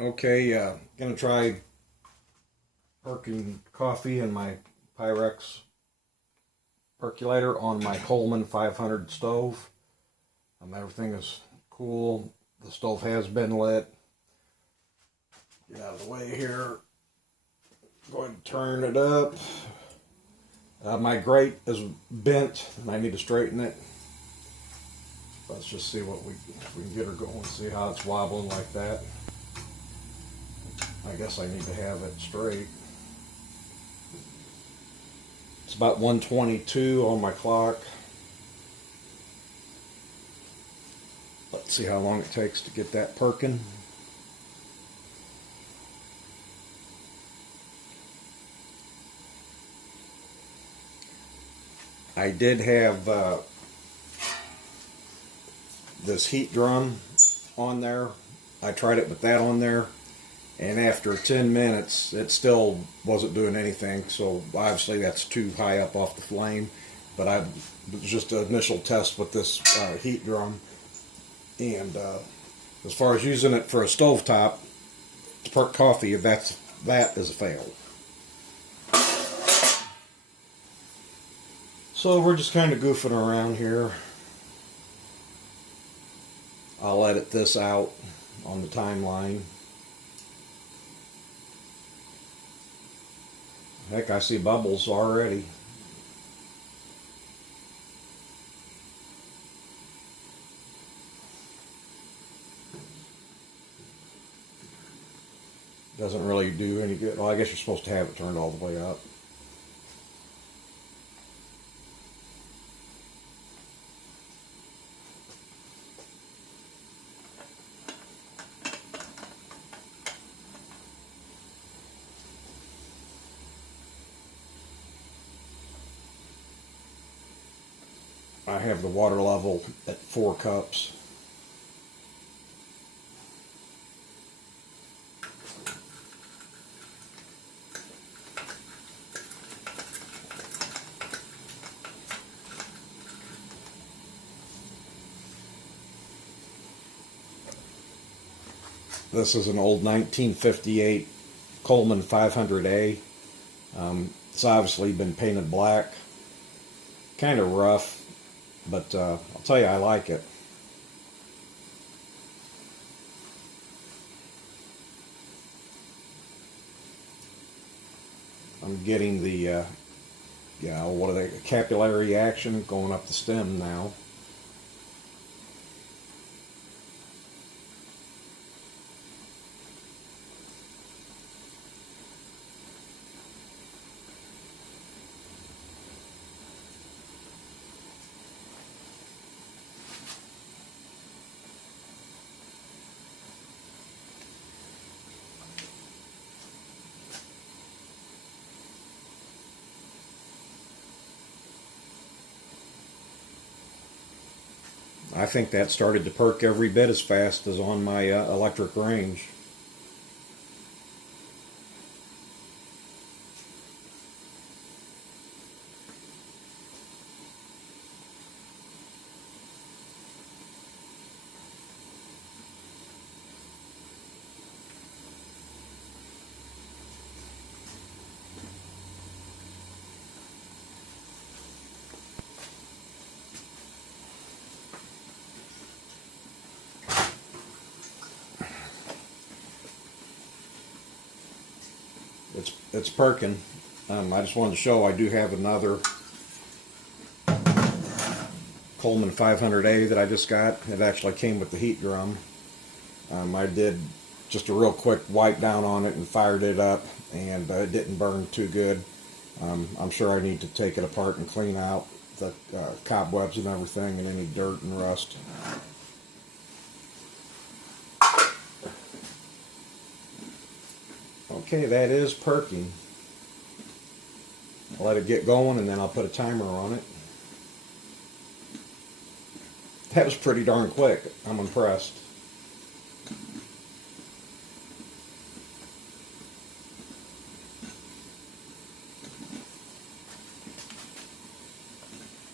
Okay, gonna try perking coffee in my Pyrex perculator on my Coleman 500 stove. Everything is cool. The stove has been lit. Get out of the way here. Go ahead and turn it up. My grate is bent and I need to straighten it. Let's just see if we can get her going. See how it's wobbling like that. I guess I need to have it straight. It's about 1:22 on my clock. Let's see how long it takes to get that perking. I did have this heat drum on there. I tried it with that on there, and after 10 minutes it still wasn't doing anything, so obviously that's too high up off the flame. But it was just an initial test with this heat drum, and as far as using it for a stovetop to perk coffee, that is a fail. So we're just kind of goofing around here. I'll edit this out on the timeline. Heck, I see bubbles already. Doesn't really do any good. Well, I guess you're supposed to have it turned all the way up. I have the water level at 4 cups. This is an old 1958 Coleman 500A. It's obviously been painted black. Kind of rough, but I'll tell you, I like it. I'm getting the, what are they, capillary action going up the stem now. I think that started to perk every bit as fast as on my electric range. It's perking. I just wanted to show I do have another Coleman 500A that I just got. It actually came with the heat drum. I did just a real quick wipe down on it and fired it up, and it didn't burn too good. I'm sure I need to take it apart and clean out the cobwebs and everything and any dirt and rust. Okay, that is perking. I'll let it get going and then I'll put a timer on it. That was pretty darn quick. I'm impressed.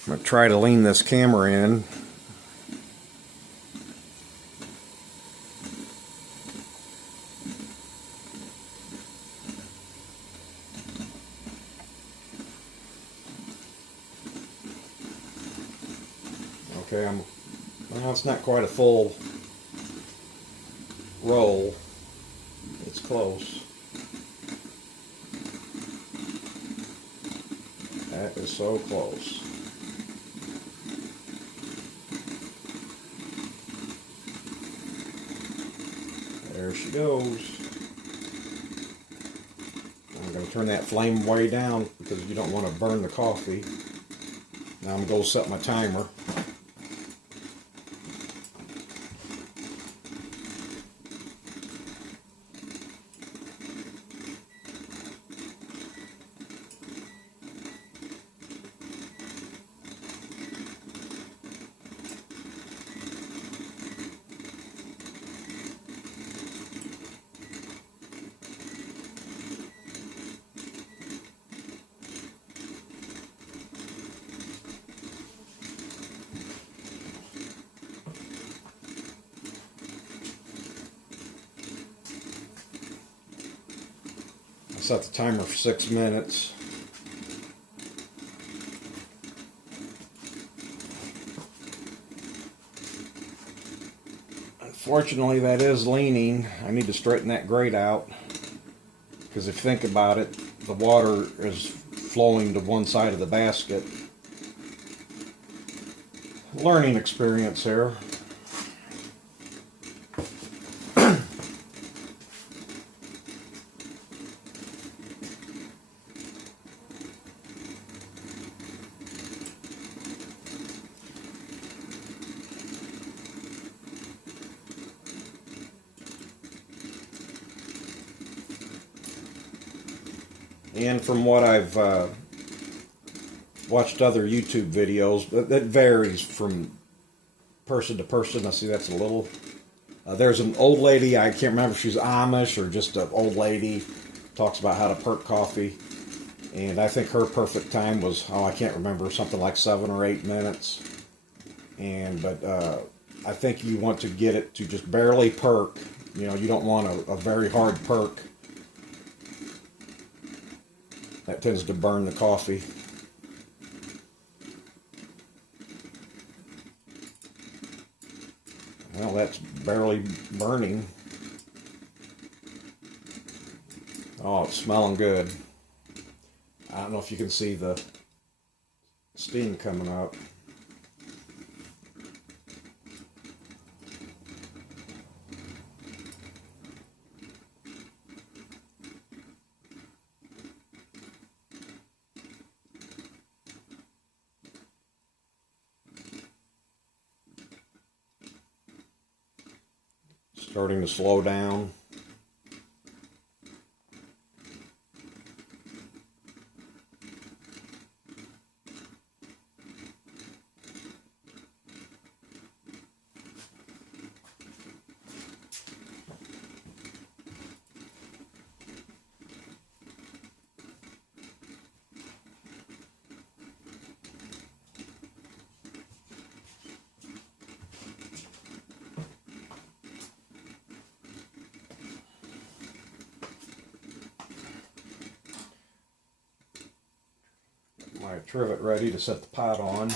I'm going to try to lean this camera in. Okay, well, it's not quite a full roll. It's close. That is so close. There she goes. I'm going to turn that flame way down because you don't want to burn the coffee. Now I'm going to go set my timer. Set the timer for 6 minutes. Unfortunately, that is leaning. I need to straighten that grate out because if you think about it, the water is flowing to one side of the basket. Learning experience here. And from what I've watched other YouTube videos, that varies from person to person. I see that's a little... there's an old lady, I can't remember if she's Amish or just an old lady, talks about how to perk coffee. And I think her perfect time was, I can't remember, something like 7 or 8 minutes. But I think you want to get it to just barely perk. You know, you don't want a very hard perk. That tends to burn the coffee. Well, that's barely burning. Oh, it's smelling good. I don't know if you can see the steam coming up. Starting to slow down. My trivet ready to set the pot on.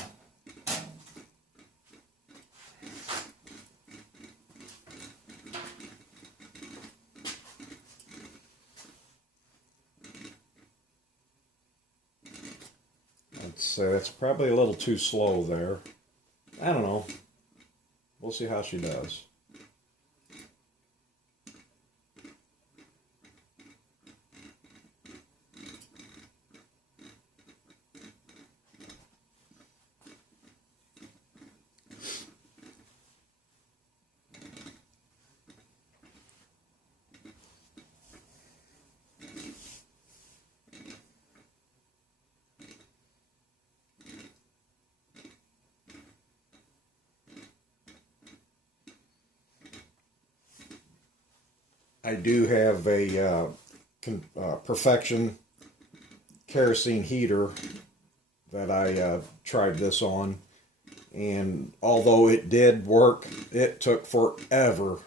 It's probably a little too slow there. I don't know. We'll see how she does. I do have a Perfection kerosene heater that I tried this on, and although it did work, it took forever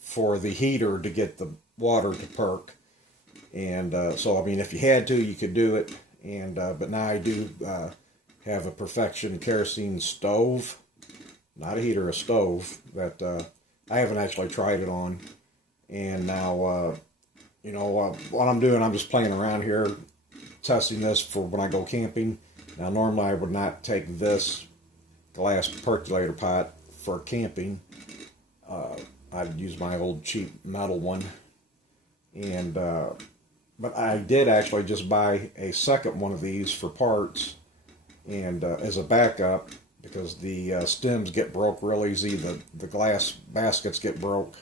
for the heater to get the water to perk. And so I mean, if you had to, you could do it. And but now I do have a Perfection kerosene stove, not a heater, a stove that I haven't actually tried it on. And now, you know, what I'm doing, I'm just playing around here, testing this for when I go camping. Now, normally I would not take this glass percolator pot for camping. I'd use my old cheap metal one. And but I did actually just buy a second one of these for parts and as a backup, because the stems get broke real easy. The glass baskets get broke.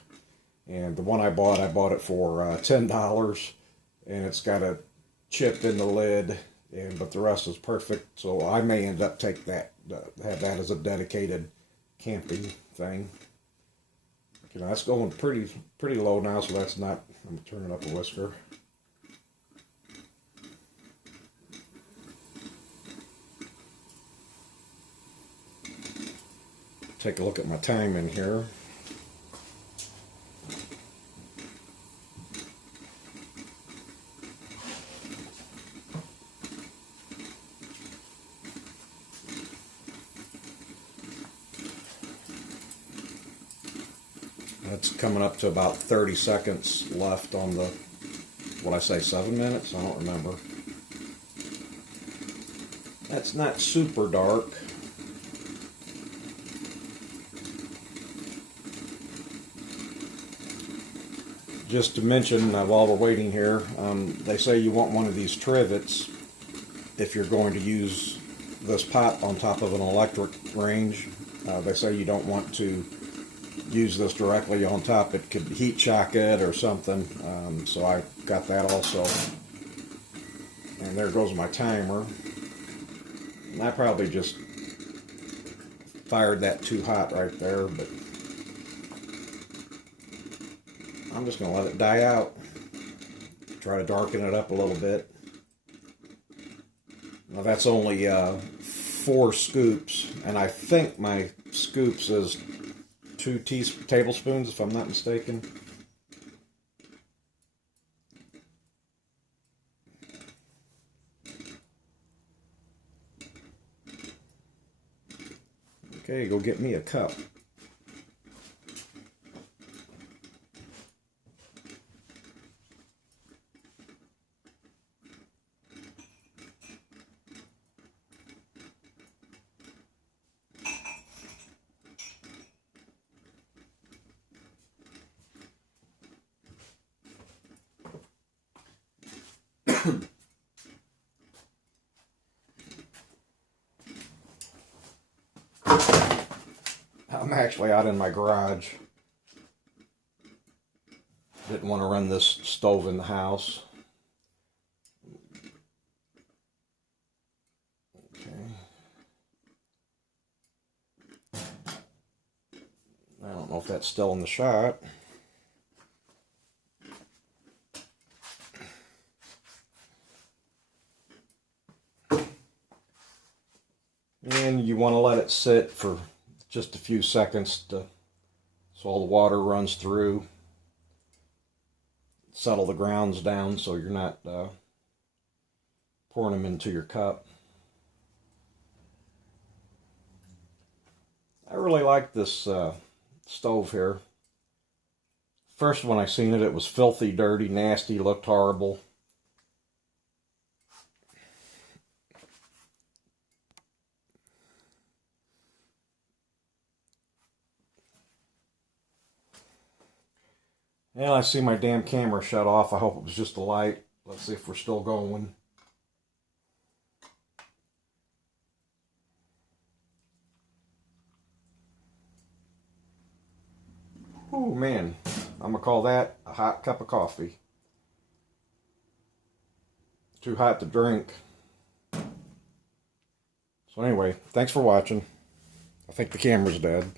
And the one I bought it for $10, and it's got a chip in the lid, but the rest is perfect. So I may end up have that as a dedicated camping thing. You know, that's going pretty low now, so that's not. I'm turning up a whisker. Take a look at my time in here. It's coming up to about 30 seconds left on the, what I say, 7 minutes? I don't remember. That's not super dark. Just to mention, while we're waiting here, they say you want one of these trivets if you're going to use this pot on top of an electric range. They say you don't want to use this directly on top. It could heat shock it or something. So I got that also. And there goes my timer. And I probably just fired that too hot right there, but I'm just going to let it die out. Try to darken it up a little bit. Now that's only 4 scoops, and I think my scoops is 2 tablespoons, if I'm not mistaken. Okay, go get me a cup. I'm actually out in my garage. Didn't want to run this stove in the house. Okay. I don't know if that's still in the shot. And you want to let it sit for just a few seconds so all the water runs through. Settle the grounds down so you're not pouring them into your cup. I really like this stove here. First when I seen it, it was filthy, dirty, nasty, looked horrible. And I see my damn camera shut off. I hope it was just a light. Let's see if we're still going. Oh man, I'm gonna call that a hot cup of coffee. Too hot to drink. So anyway, thanks for watching. I think the camera's dead.